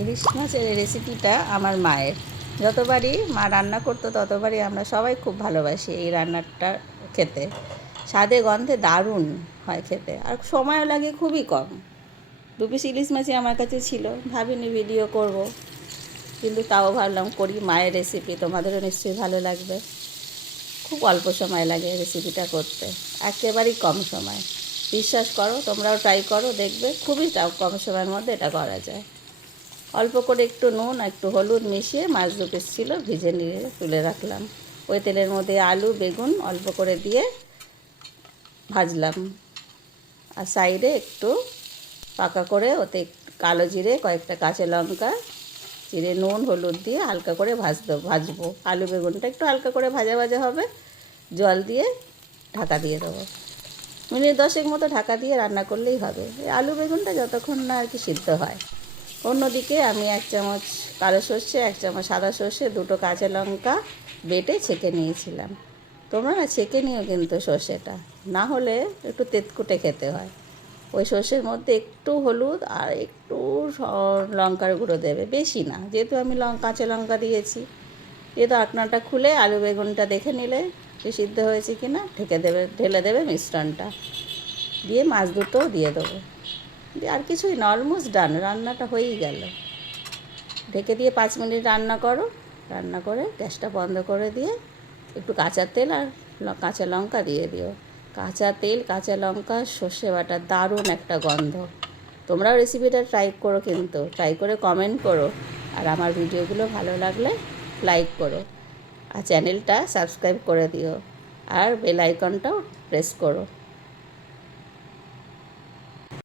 ইলিশ মাছের রেসিপিটা আমার মায়ের। যতবারই মা রান্না করতো ততবারই আমরা সবাই খুব ভালোবাসি এই রান্নাটা খেতে। স্বাদে গন্ধে দারুণ হয় খেতে, আর সময়ও লাগে খুবই কম। 2 পিস ইলিশ মাছই আমার কাছে ছিল, ভাবিনি ভিডিও করব, কিন্তু তাও ভাবলাম করি। মায়ের রেসিপি, তোমাদেরও নিশ্চয়ই ভালো লাগবে। খুব অল্প সময় লাগে রেসিপিটা করতে, একেবারেই কম সময়। বিশ্বাস করো, তোমরাও ট্রাই করো, দেখবে খুবই কম সময়ের মধ্যে এটা করা যায়। অল্প করে একটু নুন আর একটু হলুদ মিশিয়ে মাছ 2 পিস ছিল ভিজে নিয়ে তুলে রাখলাম। ওই তেলের মধ্যে আলু বেগুন অল্প করে দিয়ে ভাজলাম, আর সাইডে একটু পাকা করে ওতে কালো জিরে, কয়েকটা কাঁচা লঙ্কা চিড়ে নুন হলুদ দিয়ে হালকা করে ভাজবো। আলু বেগুনটা একটু হালকা করে ভাজা ভাজা হবে, জল দিয়ে ঢাকা দিয়ে দেবো। মিনিট 10 মতো ঢাকা দিয়ে রান্না করলেই হবে। এই আলু বেগুনটা যতক্ষণ না আর কি সিদ্ধ হয়। অন্যদিকে আমি 1 চামচ কালো সর্ষে, 1 চামচ সাদা সর্ষে, 2টো কাঁচা লঙ্কা বেটে ছেঁকে নিয়েছিলাম। তোমরা না ছেঁকে নিও কিন্তু সর্ষেটা, না হলে একটু তেতকুটে খেতে হয়। ওই সর্ষের মধ্যে একটু হলুদ আর একটু লঙ্কার গুঁড়ো দেবে, বেশি না, যেহেতু আমি কাঁচা লঙ্কা দিয়েছি। দিয়ে ঢাকনাটা খুলে আলু বেগুনটা দেখে নিলে যে সিদ্ধ হয়েছে কি না ঢেলে দেবে মিশ্রণটা, দিয়ে মাছ দুটো দিয়ে দেবো। দিয়ে আর কিছুই না, অলমোস্ট ডান, রান্নাটা হয়েই গেল। ঢেকে দিয়ে 5 মিনিট রান্না করো। রান্না করে গ্যাসটা বন্ধ করে দিয়ে একটু কাঁচা তেল আর কাঁচা লঙ্কা দিয়ে দিও। কাঁচা তেল, কাঁচা লঙ্কা, সর্ষে বাটা, দারুণ একটা গন্ধ। তোমরাও রেসিপিটা ট্রাই করো, কিন্তু ট্রাই করে কমেন্ট করো। আর আমার ভিডিওগুলো ভালো লাগলে লাইক করো, আর চ্যানেলটা সাবস্ক্রাইব করে দিও, আর বেল আইকনটাও প্রেস করো।